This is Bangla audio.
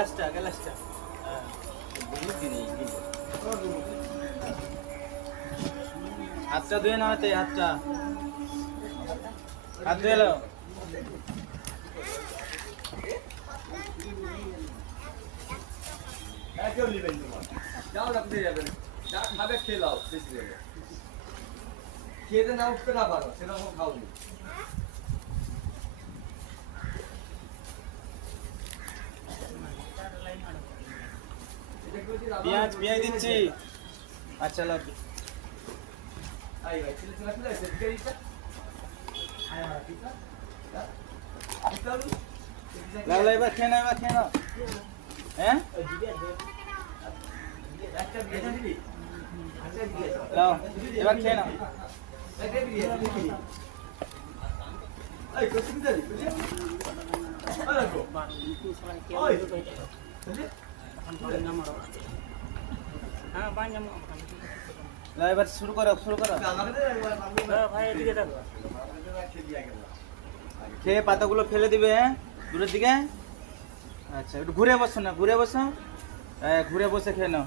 গ্লাসটা হাতটা ধুয়ে নাও, হাতটা হাত ধুয়ে নাও। কেউ নেবেন তোমার যাও রাখতে যাবেন, যা খাবে খেয়ে নাও, বেশি দেবে খেতে না উঠতে না পারো সেরকম খাওনি। পেঁয়াজ পেঁয়াজ দিচ্ছি। আচ্ছা লাভ লাগলো, এবার খেয়ে নাও, এবার খেয়ে নাও। হ্যাঁ লাও, এবার খেয়ে নাও। লাও, এবার শুরু করো, শুরু করো। খেয়ে পাতাগুলো ফেলে দিবে, হ্যাঁ দূরের দিকে। আচ্ছা একটু ঘুরে বসো না, ঘুরে বসো, ঘুরে বসে খেয়ে নাও।